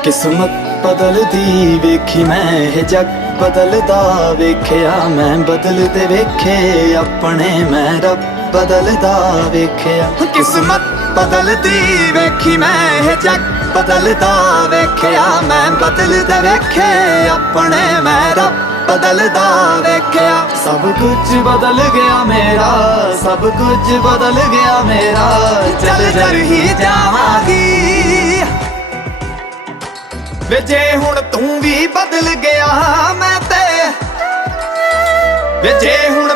किस्मत बदलदी वेखी मैं ये जग बदलदा वेख्या मैं बदलदे वेखे अपने मैं रब बदलदा वेख्या किस्मत बदलदी वेखी मैं ये जग बदलदा वेख्या मैं बदलदे वेखे अपने मैं रब बदलदा वेख्या सब कुछ बदल गया मेरा सब कुछ बदल गया मेरा चल जर ही जावांगी वे जे हुण तू भी बदल गया मैं ते वे जे हुण